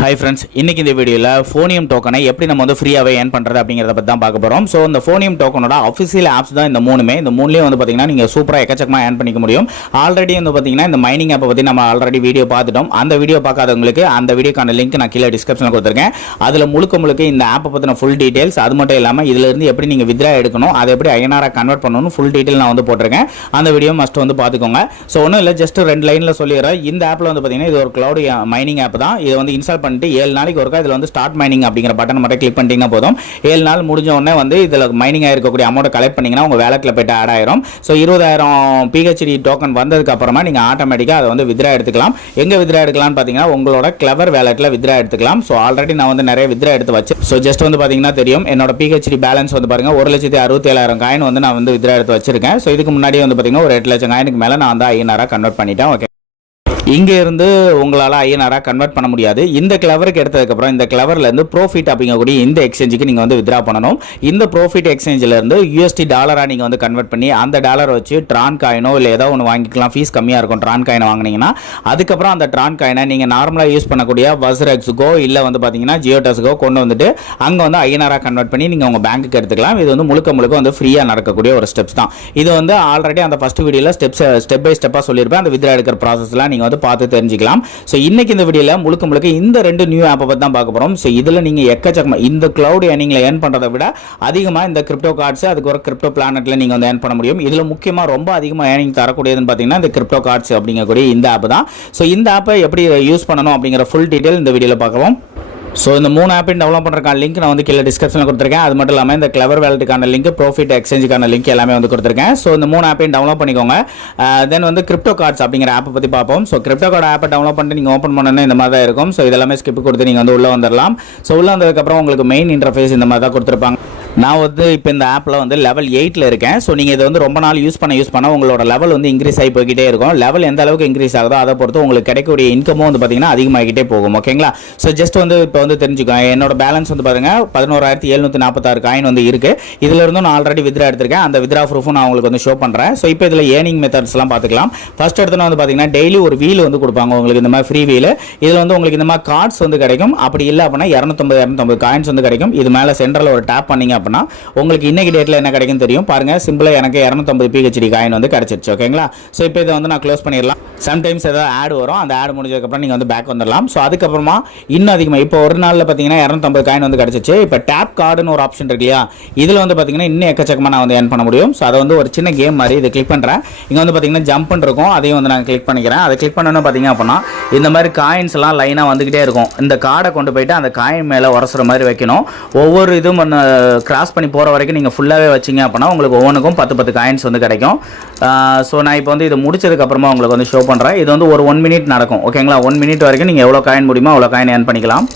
Hi friends, இன்னைக்கு இந்த வீடியோல phoneum டோக்கனை எப்படி நம்ம வந்து ஃப்ரீயாவே earn பண்றது அப்படிங்கறத பத்தி தான் பார்க்க போறோம். சோ இந்த phoneum டோக்கனோட ஆபீஷியல் ஆப்ஸ் தான் இந்த மூணுமே. இந்த மூணுலயே வந்து பாத்தீங்கன்னா நீங்க சூப்பரா எக்கச்சக்கமா earn பண்ணிக்க முடியும். ஆல்ரெடி வந்து பாத்தீங்கன்னா இந்த மைனிங் ஆப் பத்தி நம்ம ஆல்ரெடி வீடியோ பார்த்துட்டோம். அந்த வீடியோ பார்க்காதவங்களுக்கு அந்த வீடியோக்கான லிங்க் நான் கீழ டிஸ்கிரிப்ஷன்ல கொடுத்திருக்கேன். அதுல முழுக்க இந்த ஆப் பத்தின ஃபுல் டீடைல்ஸ், அது மட்டும் இல்லாம இதுல இருந்து எப்படி நீங்க வித்ரா எடுக்கணும், அதை எப்படி ஐஎன்ஆர் கன்வெர்ட் பண்ணனும் ஃபுல் டீடைல் நான் வந்து போட்டுருக்கேன். அந்த வீடியோ மஸ்ட் வந்து பாத்துக்கோங்க. சோ ஒண்ணும் இல்ல, ஜஸ்ட் ரெண்டு லைன்ல சொல்லிறேன். இந்த ஆப்ல வந்து பாத்தீங்கன்னா இது ஒரு கிளவுட் மைனிங் ஆப் தான். இதை வந்து இன்ஸ்டால் பண்ணிட்டு 7 நாளைக்கு ஒருக்கா இதுல வந்து ஸ்டார்ட் மைனிங் அப்படிங்கிற பட்டன் மட்டும் கிளிக் பண்ணிட்டீங்கன்னா போதும். 7 நாள் முடிஞ்ச உடனே வந்து இதுல மைனிங் ஆயிருக்கக்கூடிய அமௌண்ட் கலெக்ட் பண்ணீங்கன்னா உங்க வேலட்ல போய்ட்டு ஆட் ஆயிரும். சோ 20000 PHT டோக்கன் வந்ததுக்கு அப்புறமா நீங்க ஆட்டோமேட்டிக்கா அதை வந்து வித்ரா எடுத்துக்கலாம். எங்க வித்ரா எடுக்கலாம்னு பாத்தீங்கன்னா உங்களோட கிளவர் வேலட்ல வித்ரா எடுத்துக்கலாம். சோ ஆல்ரெடி நான் வந்து நிறைய வித்ரா எடுத்து வச்சு, சோ ஜஸ்ட் வந்து பாத்தீங்கன்னா தெரியும் என்னோட PHT பேலன்ஸ் வந்து பாருங்க 1,67,000 காயின் வந்து நான் வந்து வித்ரா எடுத்து வச்சிருக்கேன். சோ இதுக்கு முன்னாடி வந்து பாத்தீங்கன்னா ஒரு 8 லட்சம் காயினுக்கு மேல நான் வந்து ஐஎன்ஆரா கன்வெர்ட் பண்ணிட்டேன். ஓகே, இங்க இருந்து உங்களால ஐஎன்ஆரா கன்வெர்ட் பண்ண முடியாது. இந்த கிளவருக்கு எடுத்ததுக்கு அப்புறம் இந்த கிளவர்ல இருந்து ப்ராஃபிட் அப்படிங்கக்கூடிய இந்த எக்ஸ்சேஞ்சுக்கு நீங்க வந்து வித்ரா பண்ணணும். இந்த ப்ராஃபிட் எக்ஸ்சேஞ்சில இருந்து USD டாலரா நீங்க வந்து கன்வெர்ட் பண்ணி அந்த டாலர் வச்சு ட்ரான் காயினோ இல்ல ஏதோ ஒன்று வாங்கிக்கலாம். ஃபீஸ் கம்மியா இருக்கும் ட்ரான் காயினை வாங்கினீங்கன்னா. அதுக்கப்புறம் அந்த ட்ரான் காயினை நீங்க நார்மலா யூஸ் பண்ணக்கூடிய வஸ்ரெக்ஸ்கோ இல்ல வந்து பாத்தீங்கன்னா ஜியோடஸ்கோ கொண்டு வந்துட்டு அங்க வந்து ஐஎன்ஆரா கன்வெர்ட் பண்ணி நீங்க உங்க பேங்க்குக்கு எடுத்துக்கலாம். இது வந்து முழுக்க வந்து ஃப்ரீயா நடக்கக்கூடிய ஒரு ஸ்டெப்ஸ் தான். இது வந்து ஆல்ரெடி அந்த ஃபர்ஸ்ட் வீடியோல ஸ்டெப் பை ஸ்டெப்பா சொல்லியிருப்பேன். அந்த வித்ரா எடுக்கிற ப்ராசஸ்லாம் நீங்க வந்து பார்த்து தெரிஞ்சுக்கலாம். சோ இன்னைக்கு இந்த வீடியோல முழுக்க இந்த ரெண்டு நியூ ஆப் பத்தி தான் பார்க்க போறோம். சோ இதுல நீங்க எக்கச்சக்கமா இந்த கிளவுட் ஏர்னிங்ல earn பண்றதை விட அதிகமா இந்த கிரிப்டோ கார்ட்ஸ், அதுக்கு ஒரு கிரிப்டோ பிளானட்ல நீங்க வந்து earn பண்ண முடியும். இதுல முக்கியமா ரொம்ப அதிகமா ஏர்னிங் தரக்கூடியதுன்னு பாத்தீங்கன்னா இந்த கிரிப்டோ கார்ட்ஸ் அப்படிங்கக்கூடிய இந்த ஆப் தான். சோ இந்த ஆப்பை எப்படி யூஸ் பண்ணணும் அப்படிங்கிற ஃபுல் டீடைல் இந்த வீடியோல பார்க்கலாம். ஸோ இந்த 3 ஆப்பையும் டெவலப் பண்ணுறதுக்கான லிங்க் நான் வந்து கீழே டிஸ்கிரிப்ஷனில் கொடுத்துருக்கேன். அது மட்டும் இல்லாமல் இந்த கிளவர் வேலட்டுக்கான லிங்க், ப்ராஃபிட் எக்ஸ்சேஞ்சுக்கான லிங்க் எல்லாமே வந்து கொடுத்துருக்கேன். ஸோ இந்த 3 ஆப்பையும் டவுன்லோட் பண்ணிக்கோங்க. தென் வந்து கிரிப்டோ கார்ட்ஸ் அப்படிங்கிற ஆப்பை பற்றி பார்ப்போம். ஸோ கிரிப்டோ கார்டு ஆப்பை டவுன்லோட் பண்ணிட்டு நீங்கள் ஓப்பன் பண்ணணும் இந்த மாதிரி தான் இருக்கும். ஸோ இதெல்லாமே ஸ்கிப் கொடுத்து நீங்கள் வந்து உள்ளே வந்துடலாம். ஸோ உள்ளே வந்ததுக்கப்புறம் உங்களுக்கு மெயின் இன்டர்ஃபேஸ் இந்த மாதிரி தான் கொடுத்துருப்பாங்க. நான் வந்து இப்போ இந்த ஆப்பில் வந்து லெவல் 8ல் இருக்கேன். ஸோ நீங்கள் இதை வந்து ரொம்ப நாள் யூஸ் பண்ண உங்களோட லெவல் வந்து இன்க்ரீஸ் ஆகி போய்கிட்டே இருக்கும். லெவல் எந்த அளவுக்கு இன்க்ரீஸ் ஆகுதோ அதை பொறுத்து உங்களுக்கு கிடைக்கக்கூடிய இன்கமும் வந்து பார்த்தீங்கன்னா அதிகமாகிட்டே போகும். ஓகேங்களா? ஸோ ஜஸ்ட் வந்து இப்போ வந்து தெரிஞ்சுக்கோங்க. என்னோட பேலன்ஸ் வந்து பாருங்க 11,746 காயின் வந்து இருக்கு. இதுல இருந்து நான் ஆல்ரெடி வித்ரா எடுத்திருக்கேன். அந்த வித்ரா ப்ரூஃபும் நான் உங்களுக்கு வந்து ஷோ பண்றேன். ஸோ இப்போ இதில் ஏர்னிங் மெத்தட்ஸ்லாம் பார்த்துக்கலாம். ஃபர்ஸ்ட் எடுத்து வந்து பார்த்தீங்கன்னா டெய்லி ஒரு வீல் வந்து கொடுப்பாங்க உங்களுக்கு, இந்த மாதிரி ஃப்ரீ வீல். இதில் வந்து உங்களுக்கு இந்த மாதிரி கார்ட்ஸ் வந்து கிடைக்கும். அப்படி இல்லை அப்படின்னா 250 காயின்ஸ் வந்து கிடைக்கும். இது மேலே சென்டரில் ஒரு டேப் பண்ணீங்க அப்படின்னா உங்களுக்கு இன்னைக்கு டேட்ல என்ன கிடைக்கும் தெரியும். பாருங்க, சிம்பிளா எனக்கு 250 PHT காயின் வந்து கிடைச்சிருச்சு. ஓகேங்களா? சோ இப்போ இதை வந்து நான் க்ளோஸ் பண்ணிடலாம். சம்டைம்ஸ் ஏதாவது ஆட் வரும். அந்த ஆட் முடிஞ்சதுக்கு அப்புறம் நீங்க வந்து பேக் வந்துடலாம். சோ அதுக்கப்புறமா இன்னும் அதிகமாக இப்போ ஒரு நாள்ல பாத்தீங்கன்னா 250 காயின் வந்து கிடைச்சிச்சு. இப்போ டேப் கார்டுன்னு ஒரு ஆப்ஷன் இருக்கு இல்லையா, இதுல வந்து பாத்தீங்கன்னா இன்னும் எக்கச்சக்கமா நான் வந்து earn பண்ண முடியும். சோ அதை வந்து ஒரு சின்ன கேம் மாதிரி இதை கிளிக் பண்றேன். இங்க வந்து பாத்தீங்கன்னா ஜம்ப் இருக்கும். அதையும் வந்து நான் கிளிக் பண்ணிக்கிறேன். அதை கிளிக் பண்ணணும் பாத்தீங்க அப்படின்னா இந்த மாதிரி காயின்ஸ் எல்லாம் லைனா வந்துகிட்டே இருக்கும். இந்த கார்டை கொண்டு போயிட்டு அந்த காயின் மேல உரசுற மாதிரி வைக்கணும். ஒவ்வொரு இதுவும் கிராஸ் பண்ணி போற வரைக்கும் நீங்கள் ஃபுல்லாகவே வச்சிங்க அப்படின்னா உங்களுக்கு ஒவ்வொன்றுக்கும் 10 காயின்ஸ் வந்து கிடைக்கும். ஸோ நான் இப்போ வந்து இது முடிச்சதுக்கு அப்புறமா உங்களுக்கு வந்து ஷோ பண்ணுறேன். இது வந்து ஒரு 1 மினிட் நடக்கும். ஓகேங்களா? 1 மினிட் வரைக்கும் நீங்கள் எவ்வளோ காயின் முடியுமோ அவ்வளோ காயின் earn பண்ணிக்கலாம்.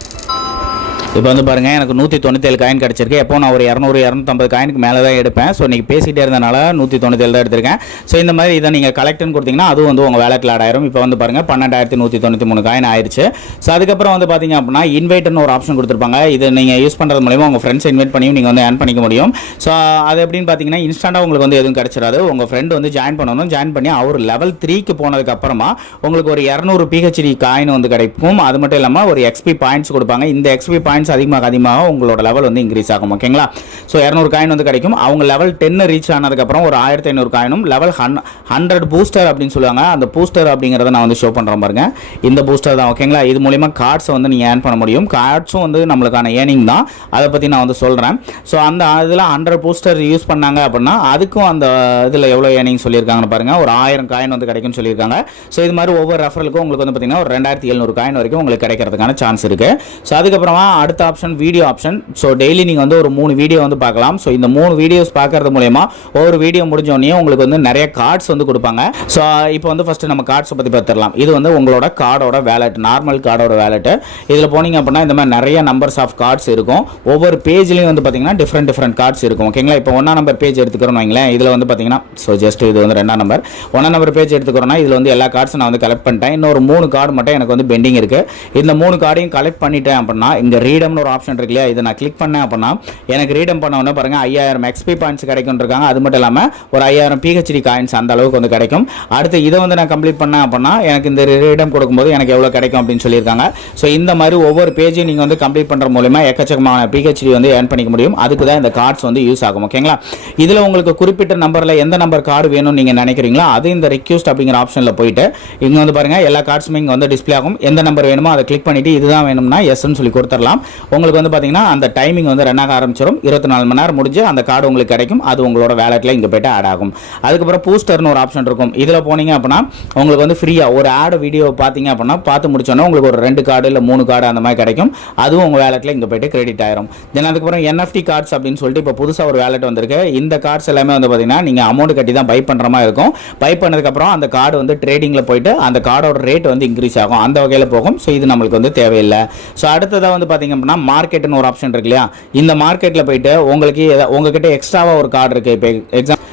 இப்போ வந்து பாருங்கள், எனக்கு 197 காயின் கிடச்சிருக்கு. எப்போ நான் ஒரு 200-250 காயினுக்கு மேலே தான் எடுப்பேன். ஸோ இன்றைக்கி பேசிகிட்டே இருந்தனால 197 தான் எடுத்திருக்கேன். ஸோ இந்த மாதிரி இதை நீங்கள் கலெக்ட்னு கொடுத்தீங்கன்னா அதுவும் வந்து உங்கள் வேலட்டில் ஆட் ஆயிரும். இப்போ வந்து பாருங்கள் 12,193 காயின் ஆயிடுச்சு. ஸோ அதுக்கப்புறம் வந்து பார்த்தீங்க அப்படின்னா இன்வைட்னு ஒரு ஆப்ஷன் கொடுத்துருப்பாங்க. இது நீங்கள் யூஸ் பண்ணுறது மூலமா உங்கள் ஃப்ரெண்ட்ஸ் இன்வைட் பண்ணியும் நீங்கள் வந்து earn பண்ணிக்க முடியும். ஸோ அது எப்படின்னு பார்த்தீங்கன்னா இன்ஸ்டன்ட்டாக உங்களுக்கு வந்து எதுவும் கிடச்சிடாது. உங்கள் ஃப்ரெண்டு வந்து ஜாயின் பண்ணணும். ஜாயின் பண்ணி அவர் லெவல் 3க்கு போனதுக்கு அப்புறமா உங்களுக்கு ஒரு 200 PHT காயின் வந்து கிடைக்கும். அது மட்டும் இல்லாமல் ஒரு XP பாயிண்ட்ஸ் கொடுப்பாங்க. இந்த XP பாயிண்ட்ஸ் அதிகமாக உங்களோட லெவல் வந்து இன்க்ரீஸ் ஆகும். ஓகேங்களா? ஸோ 200 காயின் வந்து கிடைக்கும். அவங்க லெவல் 10 ரீச் ஆனதுக்கப்புறம் ஒரு 1500 காயினும் லெவல் 100 பூஸ்டர் அப்படின்னு சொல்லுவாங்க. அந்த பூஸ்டர் அப்படிங்கிறத நான் வந்து ஷோ பண்ணுறேன் பாருங்க. இந்த பூஸ்டர் தான். ஓகேங்களா? இது மூலியமா கார்ட்ஸ் வந்து நீங்கள் ஏர்ன் பண்ண முடியும். கார்ட்ஸும் வந்து நம்மளுக்கான ஏர்னிங் தான். அதை பற்றி நான் வந்து சொல்கிறேன். ஸோ அந்த இதில் 100 பூஸ்டர் யூஸ் பண்ணாங்க அப்படின்னா அதுக்கும் அந்த இதில் எவ்வளோ ஏர்னிங் சொல்லியிருக்காங்கன்னு பாருங்க. ஒரு 1000 காயின் வந்து கிடைக்கும்னு சொல்லியிருக்காங்க. ஸோ இது மாதிரி ஒவ்வொரு ரெஃபரலுக்கும் உங்களுக்கு வந்து பார்த்தீங்கன்னா ஒரு 2700 காயின் வரைக்கும் உங்களுக்கு கிடைக்கிறதுக்கான சான்ஸ் இருக்கு. ஸோ அதுக்கப்புறமா அடுத்த option video option. So daily நீங்கள் வந்து ஒரு 3 வீடியோ வந்து பார்க்கலாம். ஸோ இந்த 3 வீடியோஸ் பார்க்கறது மூலமா ஒவ்வொரு வீடியோ முடிஞ்சோடனே உங்களுக்கு வந்து நிறைய கார்ட்ஸ் வந்து கொடுப்பாங்க. ஸோ இப்போ வந்து ஃபர்ஸ்ட் நம்ம கார்ட்ஸை பற்றி பார்த்துடலாம். இது வந்து உங்களோட கார்டோட வேலட், நார்மல் கார்டோட வேலட். இதில் போனீங்க அப்படின்னா இந்த மாதிரி நிறைய நம்பர்ஸ் ஆஃப் கார்ட்ஸ் இருக்கும். ஒவ்வொரு பேஜ்லையும் வந்து பார்த்தீங்கன்னா டிஃப்ரெண்ட் கார்ட்ஸ் இருக்கும். ஓகேங்களா? இப்போ 1ஆம் நம்பர் பேஜ் எடுத்துக்கிறோம் வைங்களேன். இதில் வந்து பார்த்தீங்கன்னா ஸோ ஜஸ்ட் இது வந்து 2ஆம் நம்பர் 1ஆம் நம்பர் பேஜ் எடுத்துக்கிறோம்னா இதில் வந்து எல்லா கார்ட்ஸும் நான் வந்து கலெக்ட் பண்ணிட்டேன். இன்னொரு 3 கார்டு மட்டும் எனக்கு வந்து பெண்டிங் இருக்கு. இந்த 3 கார்டையும் கலெக்ட் பண்ணிட்டேன் அப்படின்னா இங்கே ரீடம்னு ஒரு ஆப்ஷன் இருக்கு இல்லையா, இதை நான் கிளிக் பண்ணேன் அப்படின்னா எனக்கு ரீடம் பண்ண உடனே பாருங்க 5000 XP பாயிண்ட்ஸ் கிடைக்கும் இருக்காங்க. அது மட்டும் இல்லாமல் ஒரு 5000 PHT காயின்ஸ் அந்த அளவுக்கு வந்து கிடைக்கும். அடுத்து இதை வந்து நான் கம்ப்ளீட் பண்ணேன் அப்படின்னா எனக்கு இந்த ரீடம் கொடுக்கும்போது எனக்கு எவ்வளோ கிடைக்கும் அப்படின்னு சொல்லியிருக்காங்க. ஸோ இந்த மாதிரி ஒவ்வொரு பேஜையும் நீங்கள் வந்து கம்ப்ளீட் பண்ணுற மூலமா எக்கச்சக்கமான PHT வந்து ஏர்ன் பண்ணிக்க முடியும். அதுக்கு தான் இந்த கார்ட்ஸ் வந்து யூஸ் ஆகும். ஓகேங்களா, இதில் உங்களுக்கு குறிப்பிட்ட நம்பரில் எந்த நம்பர் கார்டு வேணும்னு நீங்கள் நினைக்கிறீங்களோ அது இந்த ரெக்யூஸ்ட் அப்படிங்கிற ஆப்ஷனில் போயிட்டு இங்கே வந்து பாருங்க எல்லா கார்ட்ஸுமே இங்கே வந்து டிஸ்பிளே ஆகும். எந்த நம்பர் வேணுமோ அதை கிளிக் பண்ணிட்டு இதுதான் வேணும்னா எஸ்ன்னு சொல்லி கொடுத்துடலாம். உங்களுக்கு வந்து பார்த்தீங்கன்னா அந்த டைமிங் வந்து ரன் ஆக ஆரம்பிச்சிடும். 24 மணி நேரம் முடிஞ்சு அந்த கார்டு உங்களுக்கு கிடைக்கும். அது உங்களோட வேலெட்டில் இங்கே போய்ட்டு ஆட் ஆகும். அதுக்கப்புறம் பூஸ்டர்னு ஒரு ஆப்ஷன் இருக்கும். இதில் போனீங்க அப்படின்னா உங்களுக்கு வந்து ஃப்ரீயாக ஒரு ஆட் வீடியோ பார்த்தீங்க அப்படின்னா பார்த்து முடிச்சோன்னா உங்களுக்கு ஒரு 2 கார்டு இல்லை 3 கார்டு அந்த மாதிரி கிடைக்கும். அதுவும் உங்கள் வேலெட்டில் இங்கே போய்ட்டு கிரெடிட் ஆயிரும். தென் அதுக்கப்புறம் NFT கார்ட்ஸ் அப்படின்னு சொல்லிட்டு இப்போ புதுசாக ஒரு வேலெட் வந்திருக்கு. இந்த கார்ட்ஸ் எல்லாமே வந்து பார்த்தீங்கன்னா நீங்கள் அமௌண்ட் கட்டி தான் பை பண்ணுற மாதிரி இருக்கும். பை பண்ணதுக்கப்புறம் அந்த கார்டு வந்து ட்ரேடிங்கில் போயிட்டு அந்த கார்டோட ரேட் வந்து இன்க்ரீஸ் ஆகும். அந்த வகையில் போகும். ஸோ இது நம்மளுக்கு வந்து தேவையில்லை. ஸோ அடுத்ததாக வந்து பார்த்தீங்க அப்படின்னா மார்க்கெட்னு ஒரு ஆப்ஷன் இருக்கு இல்லையா, இந்த மார்க்கெட்டில் போயிட்டு உங்களுக்கு உங்ககிட்ட எக்ஸ்ட்ராவாக ஒரு கார்டு இருக்குது. இப்போ எக்ஸாம்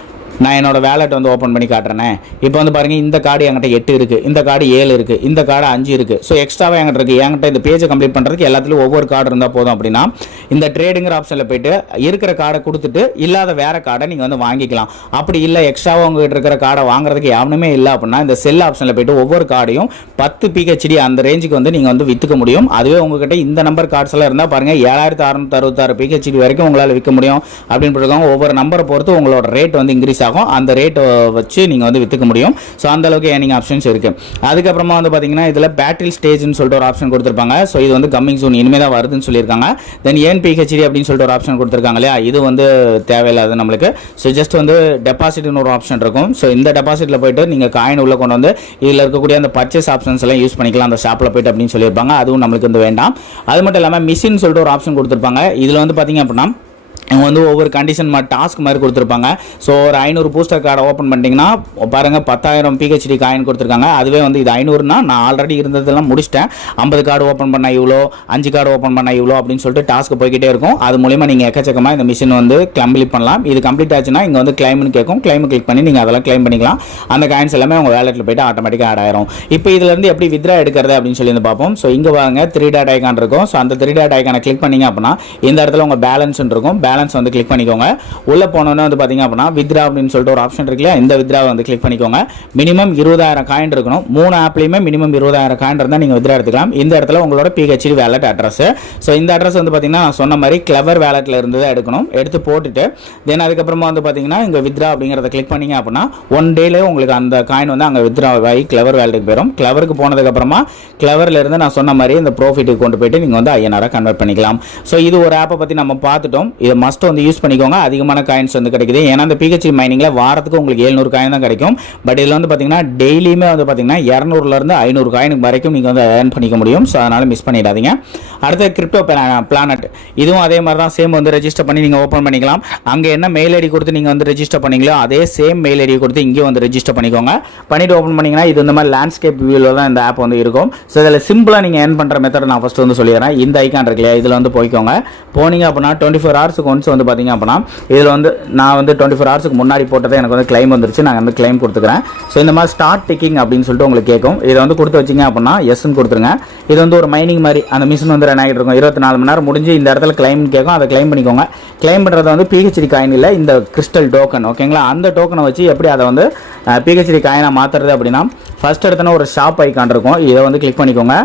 நான் என்னோட வேலெட் வந்து ஓப்பன் பண்ணி காட்டுறேன். இப்போ வந்து பாருங்க இந்த கார்டு என்கிட்ட 8 இருக்குது, இந்த கார்டு 7 இருக்குது, இந்த கார்டு 5 இருக்குது. ஸோ எக்ஸ்ட்ராவாக என்கிட்ட இருக்குது. என்கிட்ட இந்த பேஜை கம்ப்ளீட் பண்ணுறதுக்கு எல்லாத்துலையும் ஒவ்வொரு கார்டு இருந்தால் போதும் அப்படின்னா இந்த ட்ரேடிங்கிற ஆப்ஷனில் போயிட்டு இருக்கிற கார்டை கொடுத்துட்டு இல்லாத வேற கார்டை நீங்கள் வந்து வாங்கிக்கலாம். அப்படி இல்லை எக்ஸ்ட்ராவாக உங்ககிட்ட இருக்கிற கார்டை வாங்குறதுக்கு யாருமே இல்லை அப்படின்னா இந்த செல் ஆப்ஷனில் போயிட்டு ஒவ்வொரு கார்டையும் 10 PHT அந்த ரேஞ்சுக்கு வந்து நீங்கள் வந்து விற்றுக்க முடியும். அதுவே உங்ககிட்ட இந்த நம்பர் கார்ட்ஸ் எல்லாம் இருந்தால் பாருங்கள் 7666 PHT வரைக்கும் உங்களால் விற்க முடியும் அப்படின்னு சொல்லியிருக்காங்க. ஒவ்வொரு நம்பரை பொறுத்து உங்களோட ரேட் வந்து இன்க்ரீஸ் ஆகும். அந்த ரேட் வச்சு நீங்க வந்து வித்துக்க முடியும். சோ அந்த அளவுக்கு ஏர்னிங் ஆப்ஷன்ஸ் இருக்கு. அதுக்கப்புறமா வந்து பாத்தீங்கன்னா இதுல பேட்டில் ஸ்டேஜ்னு சொல்லிட்டு ஒரு ஆப்ஷன் கொடுத்திருப்பாங்க. சோ இது வந்து கம்மிங் சூன் இனிமே தான் வருதுன்னு சொல்லியிருக்காங்க. தென் ஏன் PHT அப்படின்னு சொல்லிட்டு ஒரு ஆப்ஷன் கொடுத்திருக்காங்க இல்லையா, இது வந்து தேவையில்லாது நம்மளுக்கு. ஸோ ஜஸ்ட் வந்து டெபாசிட்னு ஒரு ஆப்ஷன் இருக்கும். ஸோ இந்த டெபாசிட்ல போயிட்டு நீங்க காயின் உள்ள கொண்டு வந்து இதில் இருக்கக்கூடிய அந்த பர்ச்சேஸ் ஆப்ஷன்ஸ் எல்லாம் யூஸ் பண்ணிக்கலாம் அந்த ஷாப்ல போயிட்டு அப்படின்னு சொல்லியிருப்பாங்க. அதுவும் நம்மளுக்கு வந்து வேண்டாம். அது மட்டும் இல்லாமல் மிஷின் சொல்லிட்டு ஒரு ஆப்ஷன் கொடுத்திருப்பாங்க. இதுல வந்து பாத்தீங்க அப்படின்னா இவங்க வந்து ஒவ்வொரு கண்டிஷன் மாதிரி டாஸ்க் மாதிரி கொடுத்துருப்பாங்க. ஸோ ஒரு 500 பூஸ்டர் கார்டை ஓப்பன் பண்ணிட்டீங்கன்னா பாருங்கள் 10,000 PHT காயின் கொடுத்துருக்காங்க. அதுவே வந்து இது 500னா நான் ஆல்ரெடி இருந்ததெல்லாம் முடிச்சிட்டேன். 50 கார்டு ஓப்பன் பண்ணால் இவ்வளோ, 5 கார்டு ஓப்பன் பண்ணால் இவ்வளோ அப்படின்னு சொல்லிட்டு டாஸ்க் போய்கிட்டே இருக்கும். அது மூலிமா நீங்கள் எக்கச்சக்கமாக இந்த மிஷின் வந்து கம்ப்ளீட் பண்ணலாம். இது கம்ப்ளீட் ஆச்சுன்னா இங்கே வந்து கிளைம்னு கேட்கும். கிளைம் கிளிக் பண்ணி நீங்கள் அதெல்லாம் கிளைம் பண்ணிக்கலாம். அந்த காயின்ஸ் எல்லாமே உங்கள் வேலெட்டில் போய்ட்டு ஆட்டோமேட்டிக்காக ஆட் ஆயிரும். இப்போ இதுலேருந்து எப்படி வித்ரா எடுக்கிறது அப்படின்னு சொல்லி வந்து பார்ப்போம். ஸோ இங்கே பாருங்க 3 டாட் ஐக்கான் இருக்கும். ஸோ அந்த 3 டாட் ஐக்கானை கிளிக் பண்ணிங்க அப்படின்னா இந்த இடத்துல உங்கள் பேலன்ஸ் இருக்கும். பேலன்ஸ் வந்து கிளிக் பண்ணிக்கோங்க. உள்ள போனோம்னா வந்து பாத்தீங்க அப்படின்னா வித்ரா அப்படின்னு சொல்லிட்டு ஒரு ஆப்ஷன் இருக்குல்ல, இந்த வித்ராவை வந்து கிளிக் பண்ணிக்கோங்க. மினிமம் 20,000 காயின் இருக்கணும். 3 ஆப்லயுமே மினிமம் 20,000 காயின் இருந்தா நீங்க வித்ரா எடுத்துக்கலாம். இந்த இடத்துல உங்களோட PHT வேலட் அட்ரஸ். ஸோ இந்த அட்ரஸ் வந்து பாத்தீங்கன்னா நான் சொன்ன மாதிரி கிளவர் வேலட்ல இருந்து தான் எடுக்கணும். எடுத்து போட்டுட்டு தென் அதுக்கப்புறமா வந்து பாத்தீங்கன்னா இங்க வித்ரா அப்படிங்கறத கிளிக் பண்ணீங்க அப்படின்னா 1 டேல உங்களுக்கு அந்த காயின் வந்து அங்க வித்ரா ஆகி கிளவர் வேலட்டுக்கு போயிடும். கிளவருக்கு போனதுக்கு அப்புறமா கிளவர்ல இருந்து நான் சொன்ன மாதிரி இந்த ப்ராஃபிட்டுக்கு கொண்டு போயிட்டு நீங்க வந்து INR கன்வெர்ட் பண்ணிக்கலாம். ஸோ இது ஒரு ஆப்பை பத்தி நம்ம பார்த்துட்டோம். இதை மஸ்ட் வந்து யூஸ் பண்ணிக்கோங்க. அதிகமான காயின்ஸ் வந்து கிடைக்குது. ஏன்னா இந்த PHT மைனிங்ல வாரத்துக்கு உங்களுக்கு 700 காயின் தான் கிடைக்கும். பட் இதுல வந்து பாத்தீங்கன்னா டெய்லியுமே வந்து பாத்தீங்கன்னா 200ல இருந்து 500 காயின் வரைக்கும் நீங்க வந்து ஏர்ன் பண்ணிக்க முடியும். ஸோ அதனால மிஸ் பண்ணிடாதீங்க. அடுத்த கிரிப்டோ பிளானட், இதுவும் அதே மாதிரி தான். சேம் வந்து ரெஜிஸ்டர் பண்ணி நீங்க ஓபன் பண்ணிக்கலாம். அங்க என்ன மெயில் ஐடி கொடுத்து நீங்க வந்து ரெஜிஸ்டர் பண்ணீங்களோ அதே சேம் மெயில் ஐடி கொடுத்து இங்கே வந்து ரெஜிஸ்டர் பண்ணிக்கோங்க. பண்ணிட்டு ஓபன் பண்ணீங்கன்னா இது இந்த மாதிரி லேண்ட்ஸ்கேப் வியூல தான் இந்த ஆப் வந்து இருக்கும். ஸோ இதில் சிம்பிளா நீங்க ஏர்ன் பண்ற மெத்தட் நான் ஃபர்ஸ்ட் வந்து சொல்லிடுறேன். இந்த ஐக்கான் இருக்கு இல்லையா, இதுல வந்து போய்க்கோங்க. போனீங்க அப்படின்னா 24 ஹவர்ஸ்க்கு ஒன்ஸ் வந்து பாத்தீங்க அப்படின்னா இதில் வந்து நான் வந்து 24 ஹவர்ஸ்க்கு முன்னாடி போட்டதை எனக்கு வந்து கிளைம் வந்துருச்சு. நான் வந்து கிளைம் கொடுத்துக்கிறேன். ஸோ இந்த மாதிரி ஸ்டார்ட் டிக்கிங் அப்படின்னு சொல்லிட்டு உங்களுக்கு கேட்கும். இதை வந்து கொடுத்து வச்சிங்க அப்படின்னா எஸ்ன்னு கொடுத்துருங்க. இது வந்து ஒரு மைனிங் மாதிரி அந்த மிஷின் வந்து ரன் ஆகிட்டு இருக்கும். 24 மணி நேரம் முடிஞ்சு இந்த இடத்துல கிளைம் கேட்கும். அதை கிளைம் பண்ணிக்கோங்க. கிளைம் பண்ணுறது வந்து PHT காயின் இல்லை, இந்த கிறிஸ்டல் டோக்கன். ஓகேங்களா, அந்த டோக்கனை வச்சு எப்படி அதை வந்து PHT காயினாக மாற்றுறது அப்படின்னா ஃபர்ஸ்ட் இடத்துல ஒரு ஷாப் ஐக்கான் இருக்கும். இதை வந்து கிளிக் பண்ணிக்கோங்க.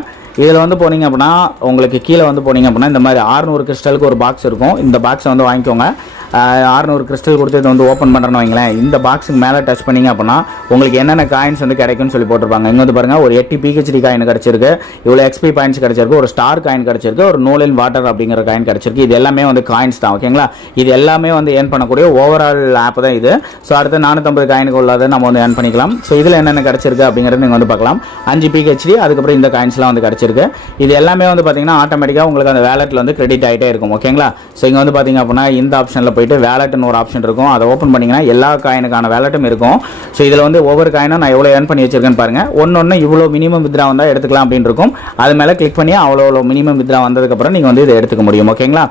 இதில் வந்து போனீங்க அப்படின்னா உங்களுக்கு கீழே வந்து போனீங்க அப்படின்னா இந்த மாதிரி 600 கிறிஸ்டலுக்கு ஒரு பாக்ஸ் இருக்கும். இந்த பாக்ஸை வந்து வாங்கிக்கோங்க. 600 கிறிஸ்டல் கொடுத்து இதை வந்து ஓப்பன் பண்ணுறேன்னு வைங்களேன். இந்த பாக்ஸுக்கு மேலே டச் பண்ணிங்க அப்படின்னா உங்களுக்கு என்னென்ன காயின்ஸ் வந்து கிடைக்கும்னு சொல்லி போட்டிருப்பாங்க. இங்கே வந்து பாருங்கள் ஒரு 8 PHT காயின் கிடச்சிருக்கு, இவ்வளோ XP பாயிண்ட்ஸ் கிடச்சிருக்கு, ஒரு ஸ்டார் காயின் கிடச்சிருக்கு, ஒரு நோலின் வாட்டர் அப்படிங்கிற காயின் கிடச்சிருக்கு. இது எல்லாமே வந்து காயின்ஸ் தான். ஓகேங்களா, இது எல்லாமே வந்து ஏர்ன் பண்ணக்கூடிய ஓவரால் ஆப் தான் இது. ஸோ அடுத்து 450 காயினுக்கு உள்ளதை நம்ம வந்து ஏர்ன் பண்ணிக்கலாம். ஸோ இதில் என்னென்ன கிடச்சிருக்கு அப்படிங்கிறது நீங்கள் வந்து பார்க்கலாம். 5 PHT, அதுக்கப்புறம் இந்த காயின்ஸ்லாம் வந்து கிடச்சிருக்கு. இது எல்லாமே வந்து பார்த்தீங்கன்னா ஆட்டோமேட்டிக்காக உங்களுக்கு அந்த வேலெட்டில் வந்து கிரெடிட் ஆகிட்டே இருக்கும். ஓகேங்களா, ஸோ இங்கே வந்து பார்த்தீங்க அப்படின்னா இந்த ஆப்ஷனில் போயிட்டு வேலட்னு ஒரு ஆப்ஷன் இருக்கும். அதை ஓப்பன் பண்ணீங்கன்னா எல்லா காயினுக்கான வேலட்டும் இருக்கும். ஸோ இதில் வந்து ஒவ்வொரு காயினும் நான் எவ்வளோ ஏர்ன் பண்ணி வச்சிருக்கேன்னு பாருங்க. ஒன்று இவ்வளோ மினிமம் வித்ரா வந்தால் எடுத்துக்கலாம் அப்படின்னு இருக்கும். அது மேலே கிளிக் பண்ணி அவ்வளோ மினிமம் வித்ரா வந்ததுக்கப்புறம் நீங்கள் வந்து இதை எடுத்துக்க முடியும். ஓகேங்களா,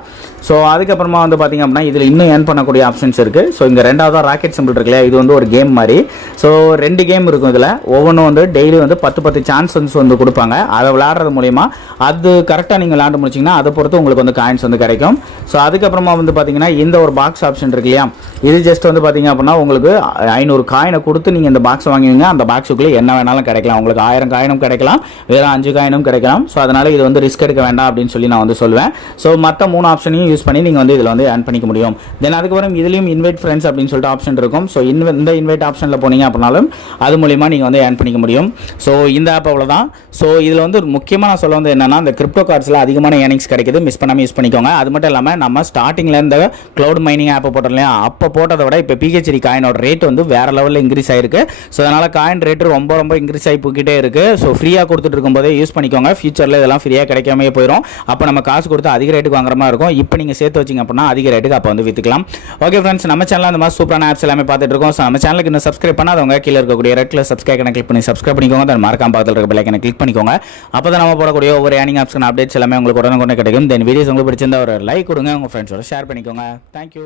ஸோ அதுக்கப்புறமா வந்து பார்த்தீங்க அப்படின்னா இதில் இன்னும் ஏர்ன் பண்ணக்கூடிய ஆப்ஷன்ஸ் இருக்குது. ஸோ இங்கே ரெண்டாவதாக ராக்கெட் சிம்பிள் இருக்கு இல்லையா, இது வந்து ஒரு கேம் மாதிரி. ஸோ 2 கேம் இருக்கும். இதில் ஒவ்வொன்றும் வந்து டெய்லி வந்து 10 சான்ஸ் வந்து கொடுப்பாங்க. அதை விளையாடுற விளையாடுறது மூலிமா அது கரெக்டாக நீங்கள் விளையாண்டு முடிச்சிங்கன்னா அதை பொறுத்து உங்களுக்கு வந்து காயின்ஸ் வந்து கிடைக்கும். ஸோ அதுக்கப்புறமா வந்து பார்த்தீங்கன்னா இந்த ஒரு பாக்ஸ் ஆப்ஷன் இருக்கு இல்லையா, இது ஜஸ்ட் வந்து பார்த்தீங்க அப்படின்னா உங்களுக்கு 500 காயினை கொடுத்து நீங்கள் இந்த பாக்ஸை வாங்குவீங்க. அந்த பாக்ஸுக்குள்ளே என்ன வேணாலும் கிடைக்கலாம். உங்களுக்கு 1000 காயினும் கிடைக்கலாம், வேறு 5 காயினும் கிடைக்கலாம். ஸோ அதனால் இது வந்து ரிஸ்க் எடுக்க வேண்டாம் அப்படின்னு சொல்லி நான் வந்து சொல்லுவேன். ஸோ மற்ற 3 ஆப்ஷனையும் யூஸ் பண்ணி நீங்கள் வந்து இதில் வந்து ஏர்ன் பண்ணிக்க முடியும். தென் அதுக்கப்புறம் இதுலேயும் இன்வைட் ஃப்ரெண்ட்ஸ் அப்படின்னு சொல்லிட்டு ஆப்ஷன் இருக்கும். ஸோ இந்த இன்வைட் ஆப்ஷனில் போனீங்க அப்படின்னாலும் அது மூலிமா நீங்கள் வந்து ஏர்ன் பண்ணிக்க முடியும். ஸோ இந்த ஆப் அவ்வளோதான். ஸோ இதில் வந்து முக்கியமாக நான் சொல்ல வந்து என்னன்னா, இந்த கிரிப்டோ கார்ட்ஸில் அதிகமான ஏர்னிங்ஸ் கிடைக்குது, மிஸ் பண்ணாமல் யூஸ் பண்ணிக்கோங்க. அது மட்டும் இல்லாமல் நம்ம ஸ்டார்டிங்கில் இந்த க்ளவுட் மைனிங் ஆப்பை போட்டோம் இல்லையா, அப்போ போட்டதை விட இப்போ PHT காயினோட ரேட் வந்து வேறு லெவலில் இன்க்ரீஸ் ஆயிருக்கு. ஸோ அதனால் காயின் ரேட்டு ரொம்ப ரொம்ப இன்க்ரீஸ் ஆகி போய்கிட்டே இருக்குது. ஸோ ஃப்ரீயாக கொடுத்துட்டு இருக்கும்போதே யூஸ் பண்ணிக்கோங்க. ஃபியூச்சரில் இதெல்லாம் ஃப்ரீயாக கிடைக்காமே போயிடும். அப்போ நம்ம காசு கொடுத்து அதிக ரேட்டுக்கு வாங்குற மாதிரி இருக்கும். இப்போ நீங்கள் சேர்த்து வச்சிங்க அப்படின்னா அதிக ரேட்டுக்கு அப்போ வந்து விற்றுக்கலாம். ஓகே ஃப்ரெண்ட்ஸ், நம்ம சேனலில் அந்த மாதிரி சூப்பரான ஆப்ஸ் எல்லாமே பார்த்துட்டு இருக்கோம். ஸோ நம்ம சேனலுக்கு இன்னும் சப்ஸ்கிரைப் பண்ணாதவங்க கீழே இருக்கக்கூடிய ரெட் கலர் சப்ஸ்கிரைப் கிளிக் பண்ணி சப்ஸ்கிரைப் பண்ணிக்கோங்க. தென் மறக்காம பக்கத்தில் இருக்க பெல் ஐகானை கிளிக் பண்ணிக்கோங்க. அப்போ தான் நம்ம போடக்கூடிய ஒவ்வொரு ஏர்னிங் ஆப்ஸ்க்கான அப்டேட்ஸ் எல்லாமே உங்களுக்கு உடனே கிடைக்கும். தென் வீடியோஸ் உங்களுக்கு பிடிச்சிருந்தா ஒரு லைக் கொடுங்க, உங்கள் ஃப்ரெண்ட்ஸோட ஷேர் பண்ணிக்கோங்க. தேங்க்யூ.